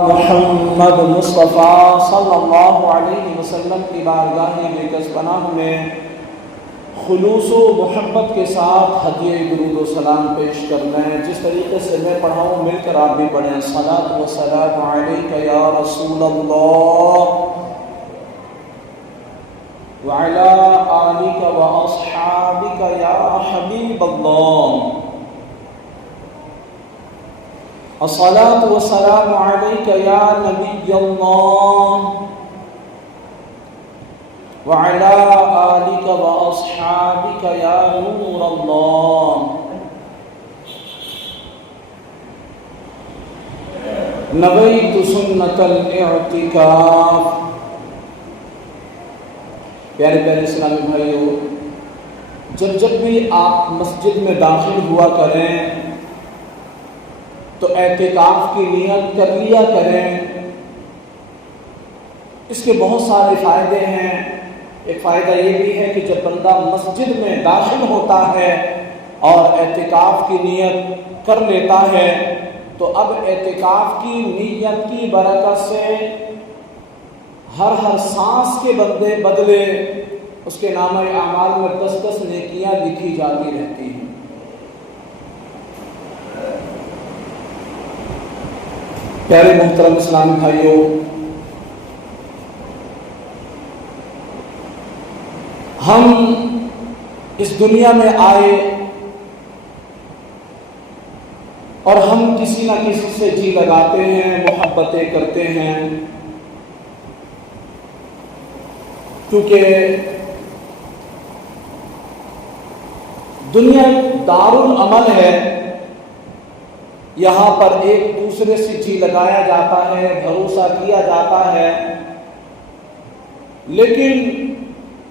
محمد مصطفیٰ صلی اللہ علیہ وسلم کی بارگاہ بے پناہ میں خلوص و محبت کے ساتھ ہدیہ درود و سلام پیش کرنا ہے. جس طریقے سے میں پڑھاؤں مل کر آپ بھی پڑھیں. صلاۃ و سلام علیک یا رسول اللہ وعلی آلک و اصحابک یا حبیب اللہ. الصلاۃ والسلام علیک یا نبی اللہ وعلی آلک و اصحابک یا نور اللہ. نویت سنت الاعتکاف. پیارے پیارے اسلامی بھائیو، جب بھی آپ مسجد میں داخل ہوا کریں تو اعتکاف کی نیت کر لیا کریں. اس کے بہت سارے فائدے ہیں. ایک فائدہ یہ بھی ہے کہ جب بندہ مسجد میں داخل ہوتا ہے اور اعتکاف کی نیت کر لیتا ہے تو اب اعتکاف کی نیت کی برکت سے ہر سانس کے بدلے اس کے نامہ اعمال میں 10 نیکیاں لکھی جاتی رہتی ہیں. پیارے محترم اسلامی بھائیوں، ہم اس دنیا میں آئے اور ہم کسی نہ کسی سے جی لگاتے ہیں، محبتیں کرتے ہیں، کیونکہ دنیا دارالعمل ہے. یہاں پر ایک دوسرے سے جی لگایا جاتا ہے، بھروسہ کیا جاتا ہے. لیکن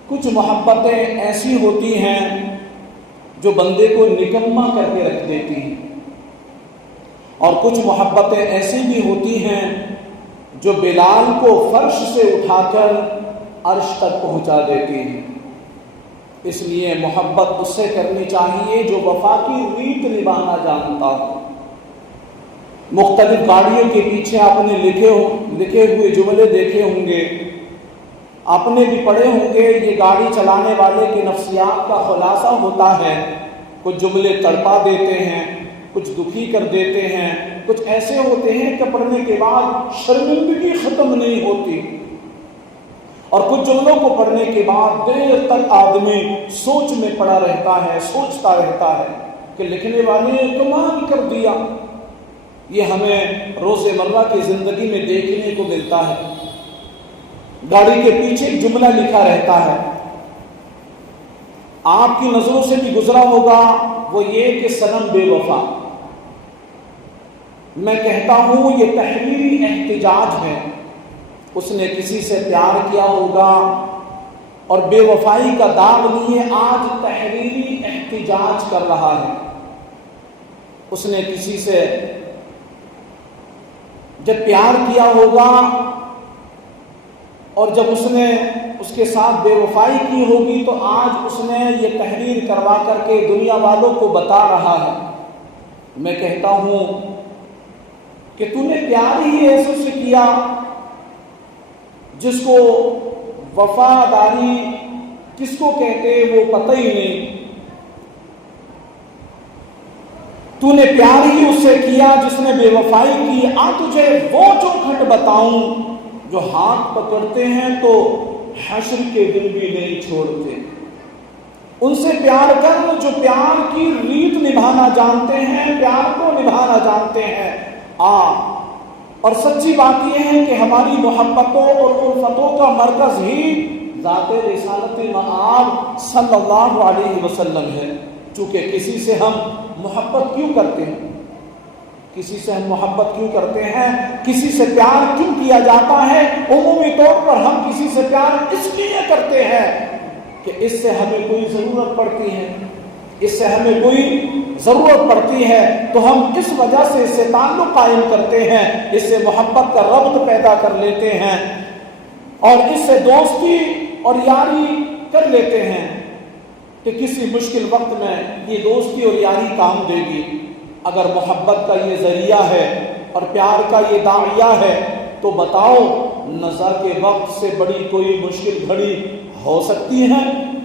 کچھ محبتیں ایسی ہوتی ہیں جو بندے کو نکما کر کے رکھ دیتی ہیں، اور کچھ محبتیں ایسی بھی ہوتی ہیں جو بلال کو فرش سے اٹھا کر عرش تک پہنچا دیتی ہیں. اس لیے محبت اس سے کرنی چاہیے جو وفا کی ریت نبھانا جانتا ہو. مختلف گاڑیوں کے پیچھے آپ نے لکھے ہوئے جملے دیکھے ہوں گے، آپ نے بھی پڑھے ہوں گے. یہ گاڑی چلانے والے کے نفسیات کا خلاصہ ہوتا ہے. کچھ جملے تڑپا دیتے ہیں، کچھ دکھی کر دیتے ہیں، کچھ ایسے ہوتے ہیں کہ پڑھنے کے بعد شرمندگی ختم نہیں ہوتی، اور کچھ جملوں کو پڑھنے کے بعد دیر تک آدمی سوچ میں پڑا رہتا ہے، سوچتا رہتا ہے کہ لکھنے والے نے کمال کر دیا. یہ ہمیں روزمرہ کی زندگی میں دیکھنے کو ملتا ہے. گاڑی کے پیچھے ایک جملہ لکھا رہتا ہے، آپ کی نظروں سے بھی گزرا ہوگا، وہ یہ کہ صنم بے وفا. میں کہتا ہوں یہ تحریری احتجاج ہے. اس نے کسی سے پیار کیا ہوگا اور بے وفائی کا داغ لیے آج تحریری احتجاج کر رہا ہے. اس نے کسی سے جب پیار کیا ہوگا اور جب اس نے اس کے ساتھ بے وفائی کی ہوگی تو آج اس نے یہ تحریر کروا کر کے دنیا والوں کو بتا رہا ہے. میں کہتا ہوں کہ تو نے پیار ہی ایسے سے کیا جس کو وفاداری کس کو کہتے وہ پتہ ہی نہیں. تو نے پیار ہی اس سے کیا جس نے بے وفائی کی. تجھے وہ جو گھٹ بتاؤں جو ہاتھ پکڑتے ہیں تو حشر کے دن بھی نہیں چھوڑتے. ان سے پیار کر جو پیار کی ریت نبھانا جانتے ہیں، پیار کو نبھانا جانتے ہیں. اور سچی بات یہ ہے کہ ہماری محبتوں اور الفتوں کا مرکز ہی ذات رسالت مآب صلی اللہ علیہ وسلم ہے. چونکہ کسی سے ہم محبت کیوں کرتے ہیں؟ کسی سے ہم محبت کیوں کرتے ہیں؟ کسی سے پیار کیوں کیا جاتا ہے؟ عمومی طور پر ہم کسی سے پیار اس لیے کرتے ہیں کہ اس سے ہمیں کوئی ضرورت پڑتی ہے، اس سے ہمیں کوئی ضرورت پڑتی ہے تو ہم اس وجہ سے اس سے تعلق قائم کرتے ہیں، اس سے محبت کا ربط پیدا کر لیتے ہیں اور اس سے دوستی اور یاری کر لیتے ہیں کہ کسی مشکل وقت میں یہ دوستی اور یاری کام دے گی. اگر محبت کا یہ ذریعہ ہے اور پیار کا یہ داعیہ ہے، تو بتاؤ نزا کے وقت سے بڑی کوئی مشکل گھڑی ہو سکتی ہے؟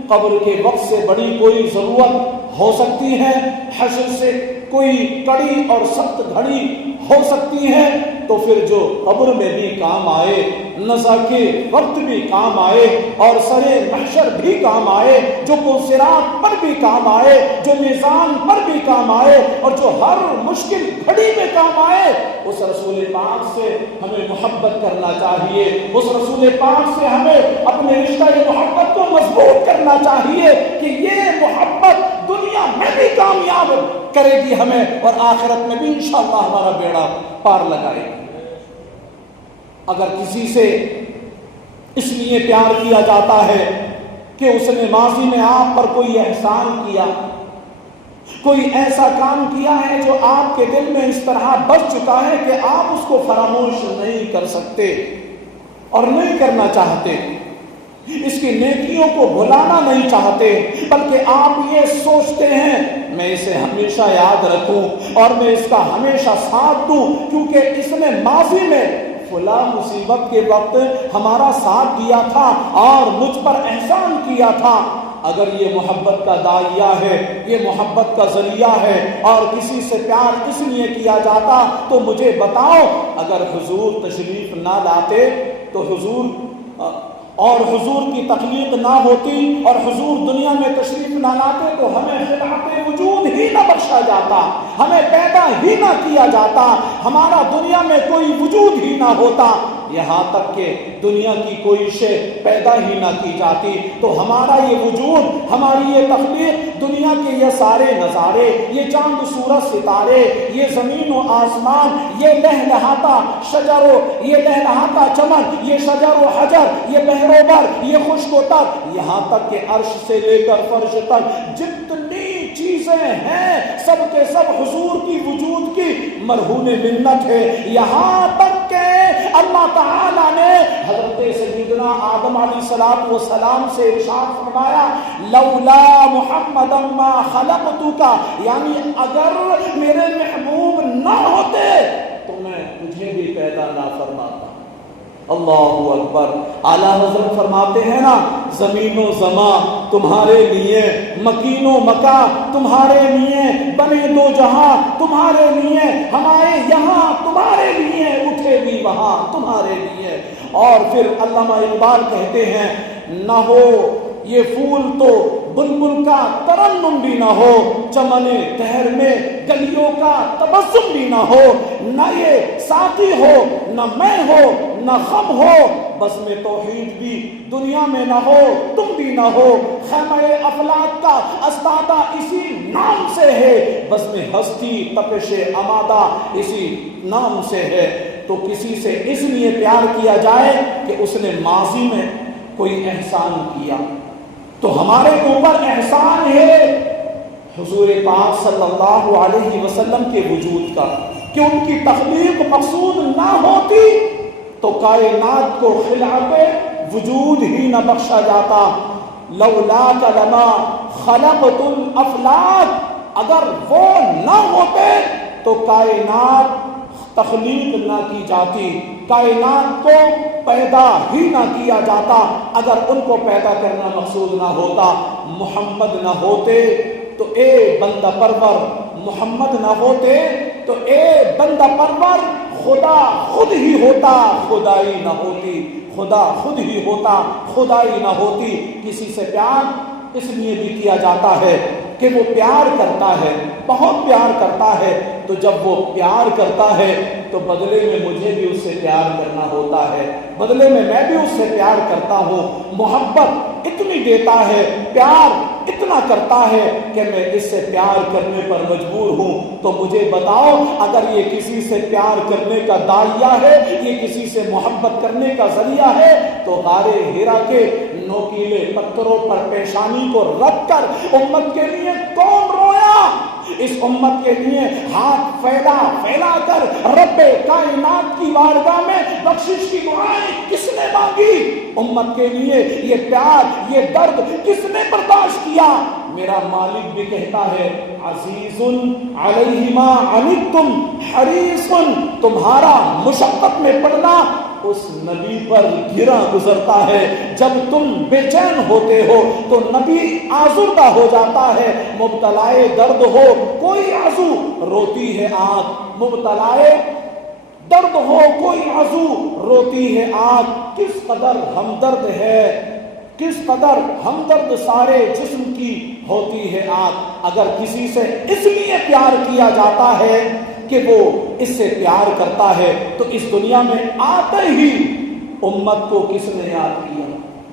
قبر کے وقت سے بڑی کوئی ضرورت ہو سکتی ہے؟ حشر سے کوئی کڑی اور سخت گھڑی ہو سکتی ہے؟ تو پھر جو قبر میں بھی کام آئے، نزا کے وقت بھی کام آئے، اور سرے محشر بھی کام آئے، جو صراط پر بھی کام آئے، جو میزان پر بھی کام آئے، اور جو ہر مشکل گھڑی میں کام آئے، اس رسول پاک سے ہمیں محبت کرنا چاہیے، اس رسول پاک سے ہمیں اپنے رشتہ محبت کو مضبوط کرنا چاہیے کہ یہ محبت دنیا میں بھی کامیاب کرے گی ہمیں، اور آخرت میں بھی انشاءاللہ ہمارا بیڑا پار لگائے گی۔ اگر کسی سے اس لیے پیار کیا جاتا ہے کہ اس نے ماضی میں آپ پر کوئی احسان کیا، کوئی ایسا کام کیا ہے جو آپ کے دل میں اس طرح بس چکا ہے کہ آپ اس کو فراموش نہیں کر سکتے اور نہیں کرنا چاہتے، اس کی نیکیوں کو بھلانا نہیں چاہتے، بلکہ آپ یہ سوچتے ہیں میں اسے ہمیشہ یاد رکھوں اور میں اس کا ہمیشہ ساتھ دوں، کیونکہ اس نے ماضی میں فلاں مصیبت کے وقت ہمارا ساتھ دیا تھا اور مجھ پر احسان کیا تھا۔ اگر یہ محبت کا داعیہ ہے، یہ محبت کا ذریعہ ہے، اور کسی سے پیار اس لیے کیا جاتا تو مجھے بتاؤ، اگر حضور تشریف نہ لاتے تو حضور کی تخلیق نہ ہوتی اور حضور دنیا میں تشریف نہ لاتے تو ہمیں خلقت وجود ہی نہ بخشا جاتا، ہمیں پیدا ہی نہ کیا جاتا، ہمارا دنیا میں کوئی وجود ہی نہ ہوتا، یہاں تک کہ دنیا کی کوئی شے پیدا ہی نہ کی جاتی۔ تو ہمارا یہ وجود، ہماری یہ تخلیق، دنیا کے یہ سارے نظارے، یہ چاند سورج ستارے، یہ زمین و آسمان، یہ لہلہاتا شجر و یہ لہلہاتا چمن، یہ شجر و حجر، یہ بحر و بر، یہ خشک و تر، یہاں تک کہ عرش سے لے کر فرش تک جتنی چیزیں ہیں سب کے سب حضور کی وجود کی مرہون منت ہے، یہاں تک کہ اللہ تعالیٰ نے حضرت سیدنا آدم علیہ السلام سے ارشاد فرمایا لولا محمد ما خلقتک، یعنی اگر میرے محبوب نہ ہوتے تو میں تجھے بھی پیدا نہ فرماتا۔ اللہ اکبر۔ اعلیٰ حضرت فرماتے ہیں نا، زمین و زمان تمہارے لیے، مکین و مکا تمہارے لیے، بنے دو جہاں تمہارے لیے، ہمارے یہاں تمہارے لیے، اٹھے بھی وہاں تمہارے لیے۔ اور پھر علامہ اقبال کہتے ہیں نہ ہو یہ پھول تو بلبل کا ترنم بھی نہ ہو، چمن دہر میں گلیوں کا تبسم بھی نہ ہو، نہ یہ ساقی ہو نہ میں ہو نہ غم ہو، بزم توحید بھی دنیا میں نہ ہو تم بھی نہ ہو، خیمہ افلاک کا استادہ اسی نام سے ہے، بزم ہستی تپش امادہ اسی نام سے ہے۔ تو کسی سے اس لیے پیار کیا جائے کہ اس نے ماضی میں کوئی احسان کیا، تو ہمارے اوپر احسان ہے حضور پاک صلی اللہ علیہ وسلم کے وجود کا، کہ ان کی تخلیق مقصود نہ ہوتی تو کائنات کو خلقت وجود ہی نہ بخشا جاتا۔ لولاک لما خلقت الافلاک، اگر وہ نہ ہوتے تو کائنات تخلیق نہ کی جاتی، کائنات کو پیدا ہی نہ کیا جاتا اگر ان کو پیدا کرنا مقصود نہ ہوتا۔ محمد نہ ہوتے تو اے بندہ پرور، محمد نہ ہوتے تو اے بندہ پرور خدا خود ہی ہوتا، خدائی نہ ہوتی، خدا خود ہی ہوتا، خدائی نہ ہوتی۔ کسی سے پیار اس لیے بھی کیا جاتا ہے کہ وہ پیار کرتا ہے، بہت پیار کرتا ہے، تو جب وہ پیار کرتا ہے تو بدلے میں مجھے بھی اس سے پیار کرنا ہوتا ہے، بدلے میں میں بھی اس سے پیار کرتا ہوں۔ محبت اتنی دیتا ہے، پیار اتنا کرتا ہے کہ میں اس سے پیار کرنے پر مجبور ہوں۔ تو مجھے بتاؤ، اگر یہ کسی سے پیار کرنے کا داعیہ ہے، یہ کسی سے محبت کرنے کا ذریعہ ہے، تو غار ہیرا کے نوکیلے پتھروں پر پیشانی کو رکھ کر امت کے لیے کون رویا؟ اس امت کے لیے ہاتھ پھیلا کر رب کائنات کی بارگاہ میں بخشش کی دعائیں کس نے مانگی؟ امت کے لیے یہ پیار، یہ درد کس نے برداشت کیا؟ میرا مالک بھی کہتا ہے عزیز علیہ ما عنتم حریص، تمہارا مشقت میں پڑنا اس نبی پر گرا گزرتا ہے۔ جب تم بے چین ہوتے ہو تو نبی آزردہ ہو جاتا ہے، مبتلائے درد ہو کوئی عضو روتی ہے آنکھ، مبتلائے درد ہو کوئی عضو روتی ہے آنکھ۔ کس قدر ہمدرد ہے، کس قدر ہمدرد سارے جسم کی ہوتی ہے آنکھ۔ اگر کسی سے اس لیے پیار کیا جاتا ہے کہ وہ اس سے پیار کرتا ہے تو اس دنیا میں آتے ہی امت کو کس نے یاد کیا،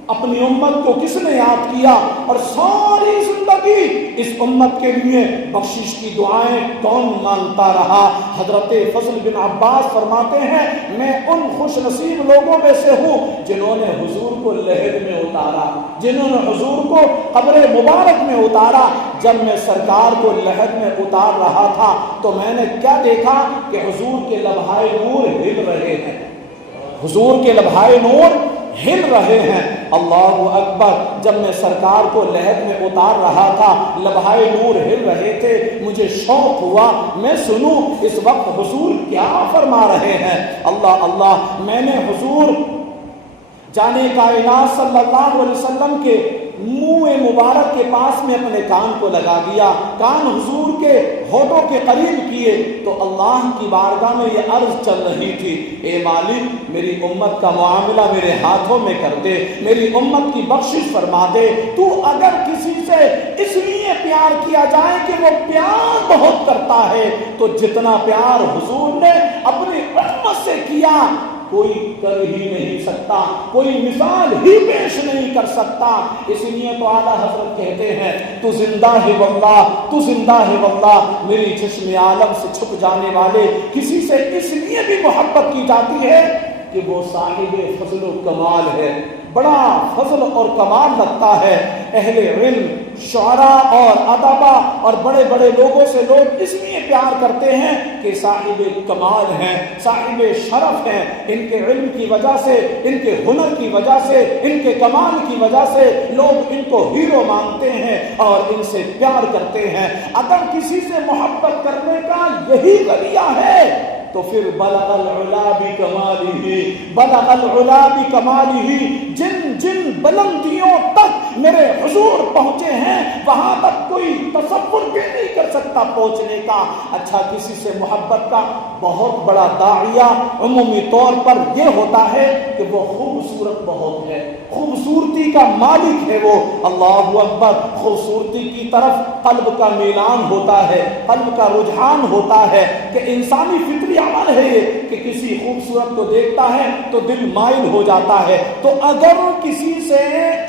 اپنی امت کو کس نے یاد کیا، اور ساری زندگی اس امت کے لیے بخشش کی دعائیں کون مانگتا رہا۔ حضرت فضل بن عباس فرماتے ہیں میں ان خوش نصیب لوگوں میں سے ہوں جنہوں نے حضور کو لحد میں اتارا، جنہوں نے حضور کو قبر مبارک میں اتارا۔ جب میں سرکار کو لحد میں اتار رہا تھا تو میں نے کیا دیکھا کہ حضور کے لمحائے نور ہل رہے ہیں، حضور کے لمحائے نور ہل رہے ہیں۔ اللہ اکبر! جب میں سرکار کو لحد میں اتار رہا تھا، لمحائے نور ہل رہے تھے، مجھے شوق ہوا میں سنوں اس وقت حضور کیا فرما رہے ہیں۔ اللہ اللہ! میں نے حضور جانے کائنات صلی اللہ علیہ وسلم کے منہ مبارک کے پاس میں اپنے کان کو لگا دیا، کان حضور کے ہونٹوں کے قریب کیے تو اللہ کی بارگاہ میں یہ عرض چل رہی تھی، اے مالک میری امت کا معاملہ میرے ہاتھوں میں کر دے، میری امت کی بخشش فرما دے۔ تو اگر کسی سے اس لیے پیار کیا جائے کہ وہ پیار بہت کرتا ہے تو جتنا پیار حضور نے اپنی امت سے کیا کوئی کر ہی نہیں سکتا، کوئی مثال ہی پیش نہیں کر سکتا۔ اس لیے تو اعلیٰ حضرت کہتے ہیں تو زندہ ہے واللہ، تو زندہ ہے واللہ، میری چشم عالم سے چھپ جانے والے۔ کسی سے اس لیے بھی محبت کی جاتی ہے کہ وہ صاحب فضل و کمال ہے، بڑا فضل اور کمال رکھتا ہے۔ اہل علم، شعراء اور ادبا اور بڑے بڑے لوگوں سے لوگ اس لیے پیار کرتے ہیں کہ صاحب کمال ہیں، صاحب شرف ہیں، ان کے علم کی وجہ سے، ان کے ہنر کی وجہ سے، ان کے کمال کی وجہ سے لوگ ان کو ہیرو مانتے ہیں اور ان سے پیار کرتے ہیں۔ اگر کسی سے محبت کرنے کا یہی ذریعہ ہے تو پھر بلغ العلا بکمالہ، بلغ العلا بکمالہ، جن جن بلندیوں تک میرے حضور پہنچے ہیں وہاں تک کوئی تصور بھی نہیں کر سکتا پہنچنے کا۔ اچھا، کسی سے محبت کا بہت بڑا داعیہ عمومی طور پر یہ ہوتا ہے کہ وہ خوبصورت بہت ہے، خوبصورتی کا مالک ہے وہ۔ اللہ اکبر! خوبصورتی کی طرف قلب کا میلان ہوتا ہے، قلب کا رجحان ہوتا ہے کہ انسانی فطری عمل ہے یہ کہ کسی خوبصورت کو دیکھتا ہے تو دل مائل ہو جاتا ہے۔ تو اگر کسی سے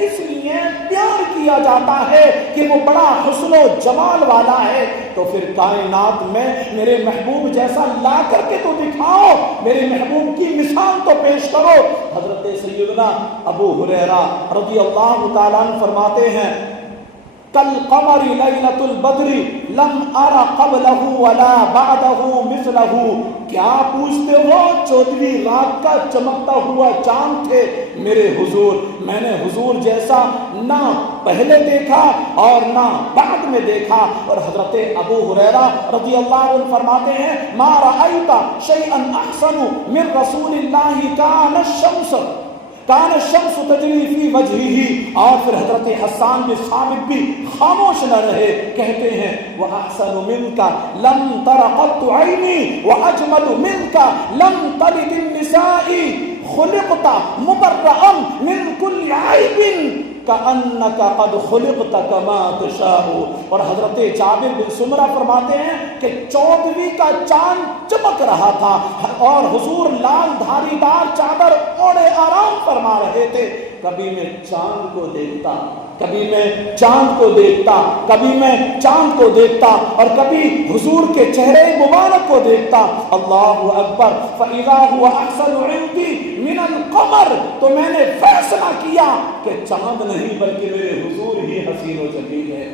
اس لیے پیار کیا جاتا ہے کہ وہ بڑا حسن و جمال والا ہے تو پھر کائنات میں میرے محبوب جیسا لا کر کے تو دکھاؤ، میرے محبوب کی مثال تو پیش کرو۔ حضرت سیدنا ابو ہریرہ رضی اللہ تعالیٰ عنہ فرماتے ہیں کالقمر لیلۃ البدر لم ارى قبلہ ولا بعدہ مثلہ، کیا پوچھتے ہو 14ویں رات کا چمکتا ہوا چاند تھے میرے حضور، میں نے حضور جیسا نہ پہلے دیکھا اور نہ بعد میں دیکھا۔ اور حضرت ابو ہریرہ رضی اللہ عنہ فرماتے ہیں ما رأیت شیئا احسن من رسول اللہ کان الشمس تجری فی وجہہ۔ اور پھر حضرت حسان بن ثابت بھی خاموش نہ رہے، کہتے ہیں وَأَحْسَنُ مِنْكَ لَمْ تَرَ قَطُّ عَيْنِي وَأَجْمَلُ مِنْكَ لَمْ تَلِدِ النِّسَاءِ خُلِقْتَ مُبَرَّأً مِنْ كُلِّ عَيْبٍ كَأَنَّكَ قَدْ خُلِقْتَ كَمَا تَشَاءُ۔ اور حضرت جابر بن سمرہ فرماتے ہیں کہ 14ویں کا چاند چمک رہا تھا اور حضور لال دھاری دار چادر اوڑھے آرام فرما رہے تھے۔ کبھی میں چاند کو دیکھتا، کبھی میں چاند کو دیکھتا، کبھی میں چاند کو دیکھتا اور کبھی حضور کے چہرے مبارک کو دیکھتا۔ اللہ اکبر! فَإِذَا هُوَ أَحْسَنُ عِنْدِي مِنَ الْقَمَرِ، تو میں نے فیصلہ کیا کہ چاند نہیں بلکہ میرے حضور ہی حسین و جمیل ہے،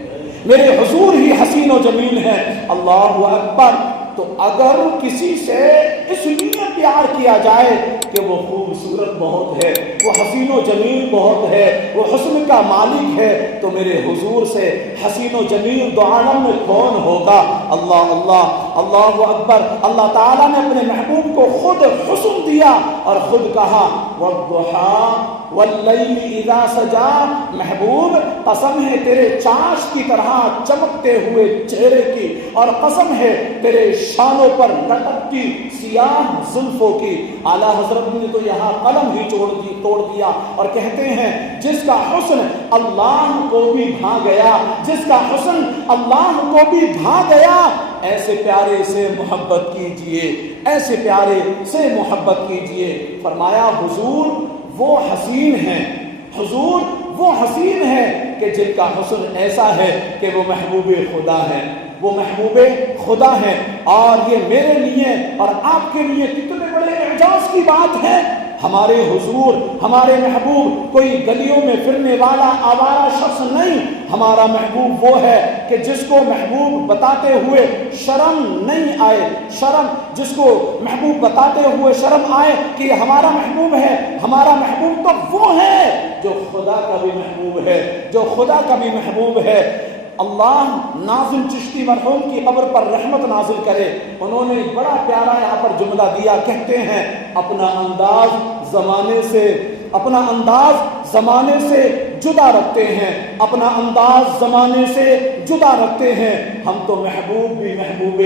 میرے حضور ہی حسین و جمیل ہے۔ اللہ اکبر! تو اگر کسی سے اس لیے پیار کیا جائے کہ کہ وہ خوبصورت بہت ہے، وہ حسین و جمیل بہت ہے، وہ حسن کا مالک ہے، تو میرے حضور سے حسین و جمیل دو عالم میں کون ہوگا؟ اللہ اللہ اللہ اکبر۔ اللہ تعالیٰ نے اپنے محبوب کو خود حسن دیا اور خود کہا والضحیٰ واللیل اذا سجا، محبوب قسم ہے تیرے چاش کی طرح چمکتے ہوئے چہرے کی، اور قسم ہے تیرے شانوں پر لٹکتی سیاہ زلفوں کی۔ اعلیٰ حضرت نے تو یہاں قلم ہی توڑ دیا اور کہتے ہیں جس کا حسن اللہ کو بھی بھا گیا، جس کا حسن اللہ کو بھی بھا گیا، ایسے پیارے سے محبت کیجئے، ایسے پیارے سے محبت کیجئے۔ فرمایا حضور وہ حسین ہیں، حضور وہ حسین ہے کہ جن کا حسن ایسا ہے کہ وہ محبوب خدا ہے، وہ محبوب خدا ہے۔ اور یہ میرے لیے اور آپ کے لیے کتنے بڑے اعجاز کی بات ہے، ہمارے حضور، ہمارے محبوب کوئی گلیوں میں پھرنے والا آوارہ شخص نہیں، ہمارا محبوب وہ ہے کہ جس کو محبوب بتاتے ہوئے شرم نہیں آئے، شرم جس کو محبوب بتاتے ہوئے شرم آئے کہ یہ ہمارا محبوب ہے۔ ہمارا محبوب تو وہ ہے جو خدا کا بھی محبوب ہے، جو خدا کا بھی محبوب ہے۔ اللہ ناظم چشتی مرحوم کی قبر پر رحمت نازل کرے، انہوں نے بڑا پیارا یہاں پر جملہ دیا، کہتے ہیں اپنا انداز زمانے سے، اپنا انداز زمانے سے جدا رکھتے ہیں، اپنا انداز زمانے سے جدا رکھتے ہیں، ہم تو محبوب بھی محبوب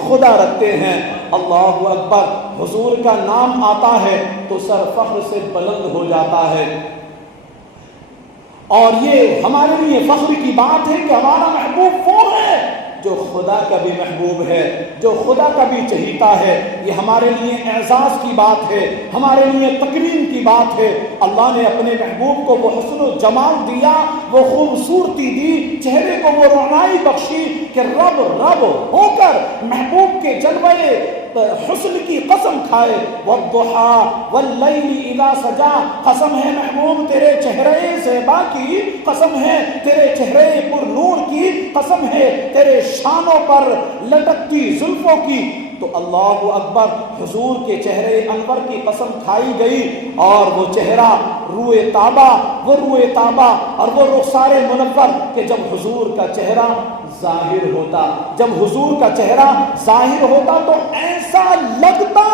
خدا رکھتے ہیں۔ اللہ اکبر۔ حضور کا نام آتا ہے تو سر فخر سے بلند ہو جاتا ہے، اور یہ ہمارے لیے فخر کی بات ہے کہ ہمارا محبوب وہ ہے جو خدا کا بھی محبوب ہے، جو خدا کا بھی چہیتا ہے۔ یہ ہمارے لیے اعزاز کی بات ہے، ہمارے لیے تکریم کی بات ہے۔ اللہ نے اپنے محبوب کو وہ حسن و جمال دیا، وہ خوبصورتی دی، چہرے کو وہ رونائی بخشی کہ رب رب ہو کر محبوب کے جلوے حسن کی قسم کھائے۔ والضحیٰ واللیل اذا سجا، قسم ہے محبوب تیرے چہرے زیبا کی، قسم ہے تیرے چہرے پر نور کی، قسم ہے تیرے شانوں پر لٹکتی زلفوں کی۔ تو اللہ اکبر، حضور کے چہرے انور کی قسم کھائی گئی، اور وہ چہرہ روئے تابہ، وہ روئے تابہ اور وہ رخسار منور کہ جب حضور کا چہرہ ظاہر ہوتا، جب حضور کا چہرہ ظاہر ہوتا تو ایسا لگتا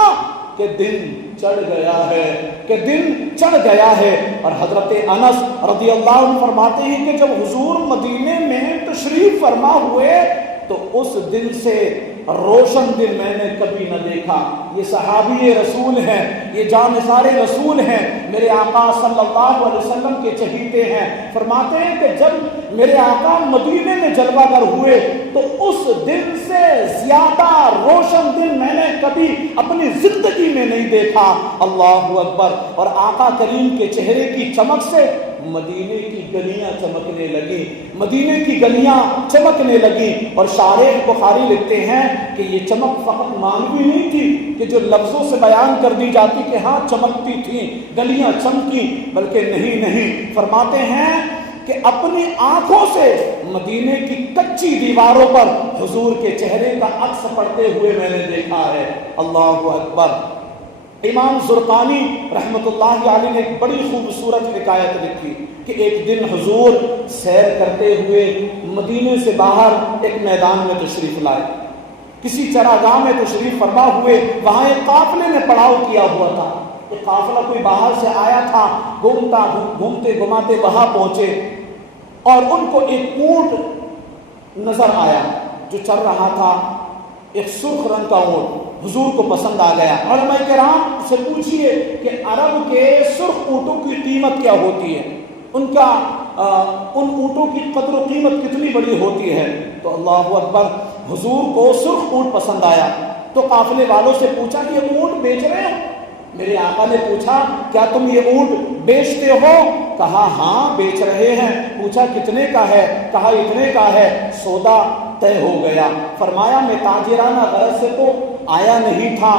کہ دن چڑھ گیا ہے، کہ دن چڑھ گیا ہے۔ اور حضرت انس رضی اللہ عنہ فرماتے ہیں کہ جب حضور مدینے میں تشریف فرما ہوئے تو اس دن سے روشن دن میں نے کبھی نہ دیکھا۔ یہ صحابی رسول ہیں، یہ جانثار رسول ہیں، میرے آقا صلی اللہ علیہ وسلم کے چہیتے ہیں۔ فرماتے ہیں کہ جب میرے آقا مدینے میں جلوہ گر ہوئے تو اس دن سے زیادہ روشن دن میں نے کبھی اپنی زندگی میں نہیں دیکھا۔ اللہ اکبر۔ اور آقا کریم کے چہرے کی چمک سے مدینے کی گلیاں چمکنے لگی، مدینے کی گلیاں چمکنے لگی۔ اور شارح بخاری لکھتے ہیں کہ یہ چمک فقط مانوی نہیں تھی کہ جو لفظوں سے بیان کر دی جاتی کہ ہاں چمکتی تھیں، گلیاں چمکی، بلکہ نہیں، فرماتے ہیں کہ اپنی آنکھوں سے مدینے کی کچی دیواروں پر حضور کے چہرے کا عکس پڑتے ہوئے میں نے دیکھا ہے۔ اللہ اکبر۔ امام زرقانی رحمت اللہ علیہ نے ایک بڑی خوبصورت حکایت لکھی کہ ایک دن حضور سیر کرتے ہوئے مدینے سے باہر ایک میدان میں تشریف لائے، کسی چراگاہ میں تشریف فرما ہوئے، وہاں ایک قافلے نے پڑاؤ کیا ہوا تھا۔ ایک قافلہ کوئی باہر سے آیا تھا، گھومتے گھماتے وہاں پہنچے اور ان کو ایک اونٹ نظر آیا جو چل رہا تھا، ایک سرخ رنگ کا اونٹ، حضور کو پسند آ گیا۔ علماء کرام سے پوچھئے کہ عرب کے سرخ اونٹوں کی قیمت کیا ہوتی ہے، ان اونٹوں کی قدر و قیمت کتنی بڑی ہوتی ہے؟ تو اللہ اکبر، حضور کو سرخ اونٹ پسند آیا تو قافلے والوں سے پوچھا کہ یہ اونٹ بیچ رہے ہو؟ میرے آقا نے پوچھا کیا تم یہ اونٹ بیچتے ہو؟ کہا ہاں بیچ رہے ہیں۔ پوچھا کتنے کا ہے؟ کہا اتنے کا ہے۔ سودا طے ہو گیا۔ فرمایا میں تاجرانہ غرض سے تو آیا نہیں تھا،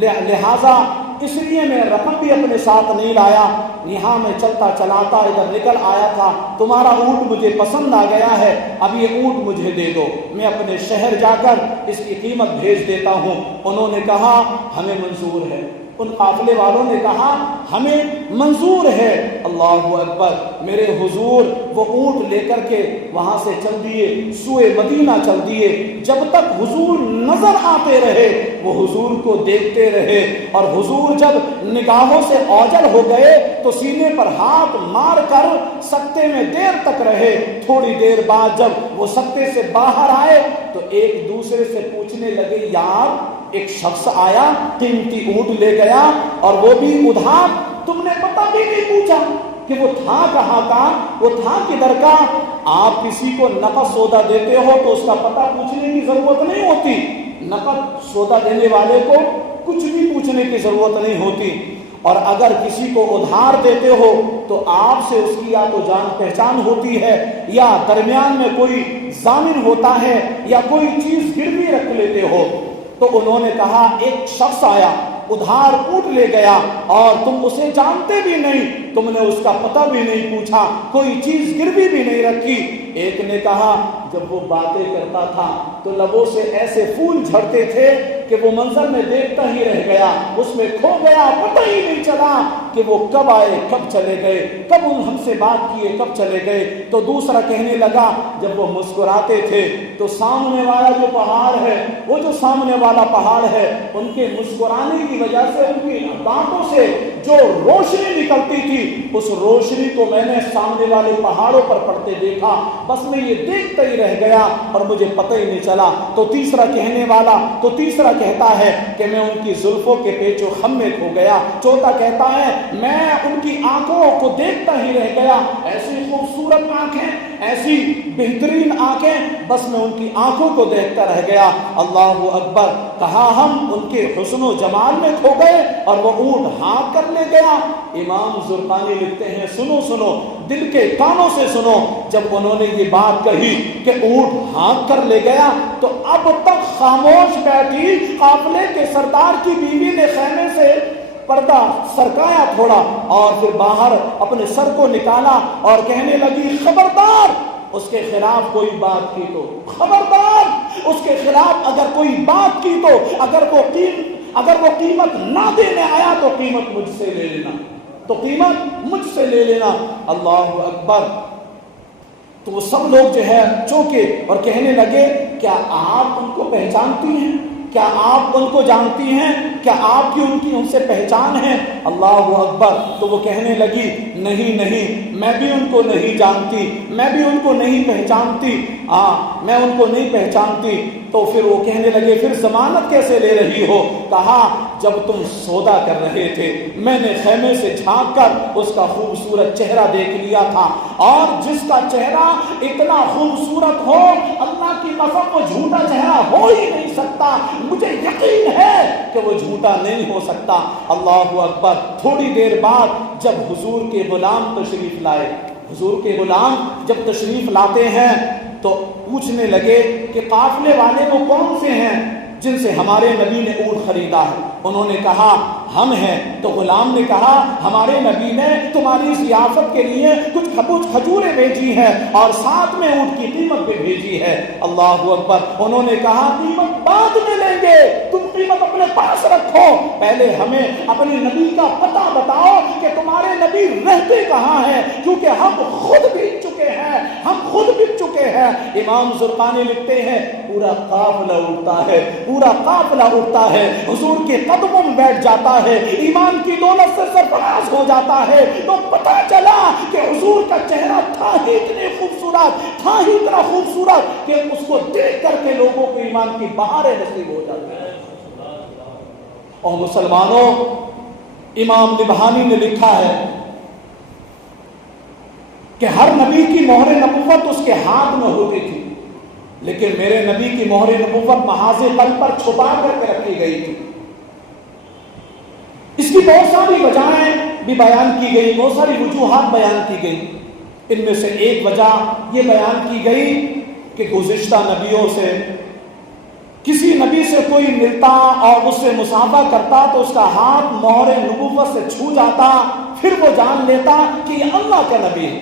لہذا اس لیے میں رقم بھی اپنے ساتھ نہیں لایا، یہاں میں چلتا چلاتا ادھر نکل آیا تھا، تمہارا اونٹ مجھے پسند آ گیا ہے، اب یہ اونٹ مجھے دے دو، میں اپنے شہر جا کر اس کی قیمت بھیج دیتا ہوں۔ انہوں نے کہا ہمیں منظور ہے، ان قافلے والوں نے کہا ہمیں منظور ہے۔ اللہ اکبر، میرے حضور وہ اونٹ لے کر کے وہاں سے چل دیے، سوئے مدینہ چل دیے۔ جب تک حضور نظر آتے رہے وہ حضور کو دیکھتے رہے، اور حضور جب نگاہوں سے اوجل ہو گئے تو سینے پر ہاتھ مار کر سکتے میں دیر تک رہے۔ تھوڑی دیر بعد جب وہ سکتے سے باہر آئے تو ایک دوسرے سے پوچھنے لگے، یار ایک شخص آیا قیمتی اونٹ لے گیا اور وہ بھی ادھار، تم نے پتہ بھی نہیں پوچھا کہ وہ تھا کہاں کا، وہ تھا کدھر کا۔ آپ کسی کو نقد سودا دیتے ہو تو اس کا پتہ پوچھنے کی ضرورت نہیں ہوتی، نقد سودا دینے والے کو کچھ بھی پوچھنے کی ضرورت نہیں ہوتی، اور اگر کسی کو ادھار دیتے ہو تو آپ سے اس کی یا تو جان پہچان ہوتی ہے یا درمیان میں کوئی ضامن ہوتا ہے یا کوئی چیز گروی رکھ لیتے ہو۔ تو انہوں نے کہا ایک شخص آیا ادھار اونٹ لے گیا اور تم اسے جانتے بھی نہیں، تم نے اس کا پتہ بھی نہیں پوچھا، کوئی چیز گروی بھی نہیں رکھی۔ ایک نے کہا جب وہ باتیں کرتا تھا تو لبوں سے ایسے پھول جھڑتے تھے کہ وہ منظر میں دیکھتا ہی رہ گیا، اس میں کھو گیا، پتہ ہی نہیں چلا کہ وہ کب آئے کب چلے گئے، کب ان ہم سے بات کیے کب چلے گئے۔ تو دوسرا کہنے لگا جب وہ مسکراتے تھے تو سامنے والا جو پہاڑ ہے، وہ جو سامنے والا پہاڑ ہے، ان کے مسکرانے کی وجہ سے ان کی دانتوں سے جو روشنی نکلتی تھی اس روشنی کو میں نے سامنے والے پہاڑوں پر پڑتے دیکھا، بس میں یہ دیکھتا ہی رہ گیا اور مجھے پتہ ہی نہیں چلا۔ تو تیسرا کہتا ہے کہ میں ان کی زلفوں کے پیچ و خم میں کھو گیا۔ چوتھا کہتا ہے میں ان کی آنکھوں کو دیکھتا ہی رہ گیا، ایسی خوبصورت آنکھیں، ایسی بہترین آنکھیں، بس میں ان کی آنکھوں کو دیکھتا رہ گیا۔ اللہ اکبر، کہا ہم ان کے حسن و جمال میں کھو گئے اور وہ اونٹ ہانک کر لے گیا۔ امام زرقانی لکھتے ہیں سنو سنو، دل کے کانوں سے سنو، جب انہوں نے یہ بات کہی کہ اونٹ ہانک کر لے گیا تو اب تک خاموش بیٹھی قافلے کے سردار کی بیوی نے خیمے سے پردہ سرکایا تھوڑا اور پھر باہر اپنے سر کو نکالا اور کہنے لگی خبردار اس کے خلاف کوئی بات کی تو، خبردار اس کے خلاف اگر کوئی بات کی تو، اگر وہ قیمت نہ دینے آیا تو قیمت مجھ سے لے لینا، تو قیمت مجھ سے لے لینا۔ اللہ اکبر، تو وہ سب لوگ جو ہے چونکے اور کہنے لگے کیا آپ ان کو پہچانتی ہیں، کیا آپ ان کو جانتی ہیں، کیا آپ کی ان سے پہچان ہے؟ اللہ اکبر، تو وہ کہنے لگی نہیں نہیں، میں بھی ان کو نہیں جانتی، میں بھی ان کو نہیں پہچانتی، میں ان کو نہیں پہچانتی۔ تو پھر وہ کہنے لگے پھر ضمانت کیسے لے رہی ہو؟ کہا جب تم سودا کر رہے تھے میں نے خیمے سے جھانک کر اس کا خوبصورت چہرہ دیکھ لیا تھا، اور جس کا چہرہ اتنا خوبصورت ہو اللہ کی قسم وہ جھوٹا چہرہ ہو ہی نہیں سکتا، مجھے یقین ہے کہ وہ جھوٹا نہیں ہو سکتا۔ اللہ اکبر، تھوڑی دیر بعد جب حضور کے غلام تشریف لائے، حضور کے غلام جب تشریف لاتے ہیں تو پوچھنے لگے کہ قافلے والے وہ کون سے ہیں جن سے ہمارے نبی نے اونٹ خریدا ہے؟ انہوں نے کہا ہم ہیں۔ تو غلام نے کہا ہمارے نبی نے تمہاری ضیافت کے لیے کچھ کھجوریں بھیجی ہیں اور ساتھ میں اونٹ کی قیمت بھی بھیجی ہے۔ اللہ اکبر، انہوں نے کہا قیمت بعد میں لیں گے، تم قیمت اپنے پاس رکھو، پہلے ہمیں اپنے نبی کا پتہ بتاؤ کہ تمہارے نبی رہتے کہاں ہیں، کیونکہ ہم خود بک چکے ہیں، ہم خود بک چکے ہیں۔ امام زرقانی لکھتے ہیں پورا قافلہ اٹھتا ہے، پورا قافلہ اٹھتا ہے، حضور کے قدموں میں بیٹھ جاتا ہے، ایمان کی دولت سے سرفراز ہو جاتا ہے۔ تو پتہ چلا کہ حضور کا چہرہ تھا ہی اتنے خوبصورت، تھا ہی اتنا خوبصورت کہ اس کو دیکھ کر کے لوگوں کو ایمان کی بہاریں نصیب ہو جاتی ہیں۔ اور مسلمانوں، امام نبہانی نے لکھا ہے کہ ہر نبی کی مہر نبوت اس کے ہاتھ میں ہوتی تھی، لیکن میرے نبی کی مہر نبوت محاذ قلب پر چھپا کر کے رکھی گئی تھی۔ اس کی بہت ساری وجہیں بھی بیان کی گئی، بہت ساری وجوہات بیان کی گئی۔ ان میں سے ایک وجہ یہ بیان کی گئی کہ گزشتہ نبیوں سے کسی نبی سے کوئی ملتا اور اس سے مصافحہ کرتا تو اس کا ہاتھ مہر نبوت سے چھو جاتا، پھر وہ جان لیتا کہ یہ اللہ کا نبی ہے۔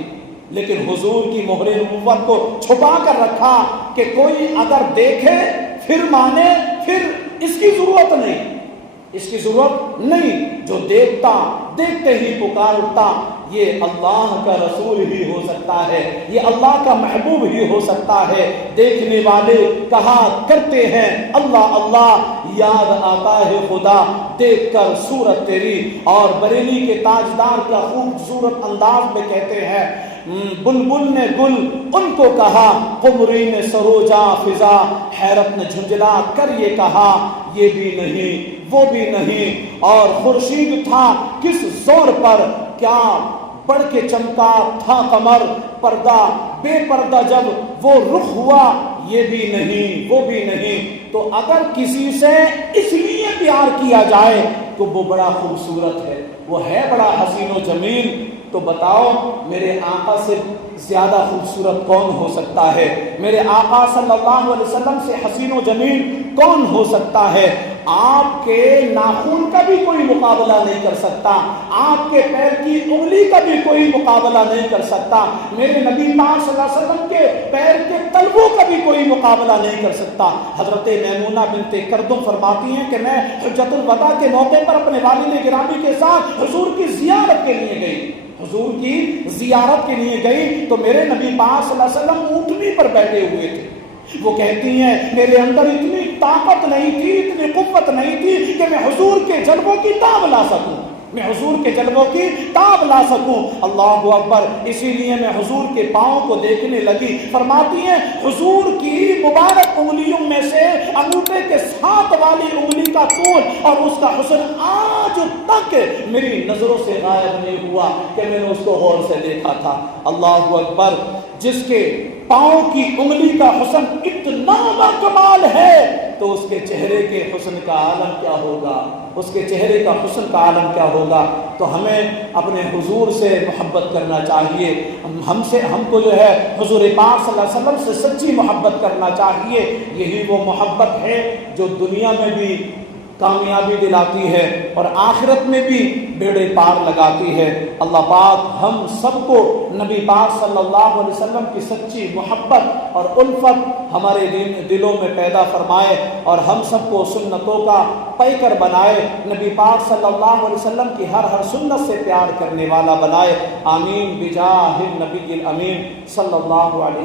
لیکن حضور کی مہر نبوت کو چھپا کر رکھا کہ کوئی اگر دیکھے پھر مانے، پھر اس کی ضرورت نہیں۔ اس کی ضرورت نہیں، جو دیکھتے ہی پکار اٹھتا یہ اللہ کا رسول ہی ہو سکتا ہے، یہ اللہ کا محبوب ہی ہو سکتا ہے۔ دیکھنے والے کہا کرتے ہیں اللہ اللہ، یاد آتا ہے خدا دیکھ کر صورت تیری۔ اور بریلی کے تاجدار کا خوبصورت انداز میں کہتے ہیں بلبل نے گل ان کو کہا، قمری نے سروجا فضا، حیرت نے جھنجلا کر یہ کہا یہ بھی نہیں وہ بھی نہیں۔ اور خورشید تھا کس زور پر، کیا بڑھ کے چمکا تھا قمر، پردہ بے پردہ جب وہ رخ ہوا یہ بھی نہیں وہ بھی نہیں۔ تو اگر کسی سے اس لیے پیار کیا جائے تو وہ بڑا خوبصورت ہے، وہ ہے بڑا حسین و جمیل، تو بتاؤ میرے آقا سے زیادہ خوبصورت کون ہو سکتا ہے؟ میرے آقا صلی اللہ علیہ وسلم سے حسین و جمیل کون ہو سکتا ہے؟ آپ کے ناخن کا بھی کوئی مقابلہ نہیں کر سکتا، آپ کے پیر کی انگلی کا بھی کوئی مقابلہ نہیں کر سکتا، میرے نبی پاک صلی اللہ علیہ وسلم کے پیر کے تلووں کا بھی کوئی مقابلہ نہیں کر سکتا۔ حضرت میمونہ بنت کردم فرماتی ہیں کہ میں حجۃ الوداع کے موقع پر اپنے والد گرامی کے ساتھ حضور کی زیارت کے لیے گئی، حضور کی زیارت کے لیے گئی تو میرے نبی پاک صلی اللہ علیہ وسلم اونٹنی پر بیٹھے ہوئے تھے۔ وہ کہتی ہیں میرے اندر اتنی طاقت نہیں تھی، اتنی قوت نہیں تھی کہ میں حضور کے جلووں کی تاب لا سکوں، میں حضور کے جلووں کی تاب لا سکوں۔ اللہ اکبر! اسی لیے میں حضور کے پاؤں کو دیکھنے لگی۔ فرماتی ہیں حضور کی مبارک انگلیوں میں سے انگوٹھے کے ساتھ والی انگلی کا طول اور اس کا حسن آج تک میری نظروں سے غائب نہیں ہوا کہ میں نے اس کو غور سے دیکھا تھا۔ اللہ اکبر! جس کے پاؤں کی انگلی کا حسن اتنا باکمال ہے تو اس کے چہرے کے حسن کا عالم کیا ہوگا، اس کے چہرے کا حسن کا عالم کیا ہوگا۔ تو ہمیں اپنے حضور سے محبت کرنا چاہیے، ہم کو جو ہے حضور پاک صلی اللہ علیہ وسلم سے سچی محبت کرنا چاہیے۔ یہی وہ محبت ہے جو دنیا میں بھی کامیابی دلاتی ہے اور آخرت میں بھی بیڑے پار لگاتی ہے۔ اللہ پاک ہم سب کو نبی پاک صلی اللہ علیہ وسلم کی سچی محبت اور الفت ہمارے دلوں میں پیدا فرمائے اور ہم سب کو سنتوں کا پیکر بنائے، نبی پاک صلی اللہ علیہ وسلم کی ہر سنت سے پیار کرنے والا بنائے۔ آمین بجاہ النبی الامین صلی اللہ علیہ